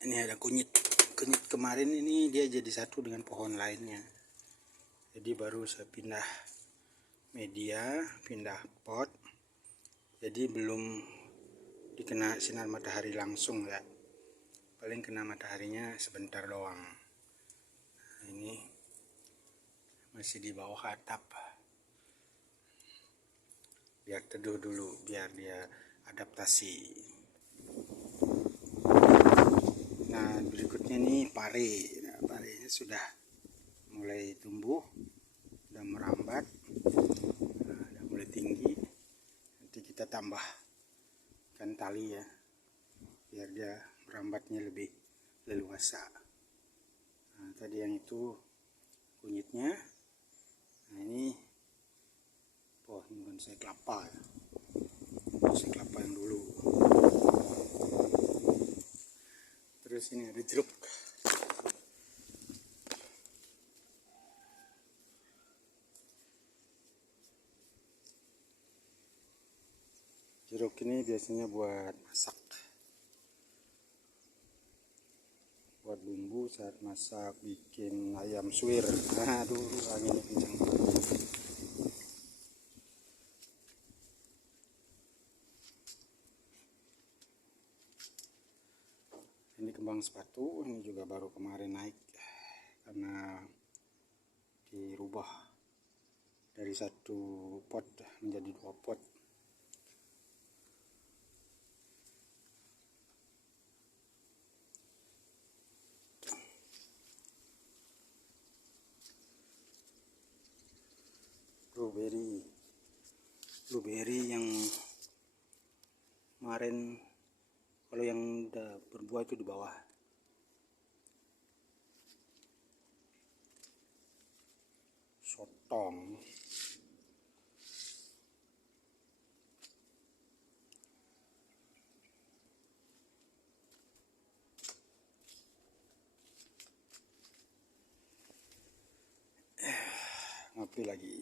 Ini ada kunyit kemarin ini dia jadi satu dengan pohon lainnya, jadi baru saya pindah media, pindah pot, jadi belum dikena sinar matahari langsung ya, paling kena mataharinya sebentar doang. Nah, ini masih di bawah atap, biar teduh dulu, biar dia adaptasi. Nah, berikutnya nih pare. Nah, parenya sudah mulai tumbuh, sudah merambat, nah, sudah mulai tinggi. Nanti kita tambahkan tali ya, biar dia merambatnya lebih leluasa. Nah, tadi yang itu kunyitnya. Nah, ini pohon bonsai kelapa ya, bonsai kelapa yang dulu. Terus ini ada jeruk. Jeruk ini biasanya buat masak, buat bumbu saat masak, bikin ayam suwir. Aduh, anginnya kencang. Ini kembang sepatu, ini juga baru kemarin naik karena dirubah dari satu pot menjadi 2 pot. Blueberry yang kemarin, kalau yang udah berbuah itu di bawah. Sotong. Ngopi lagi.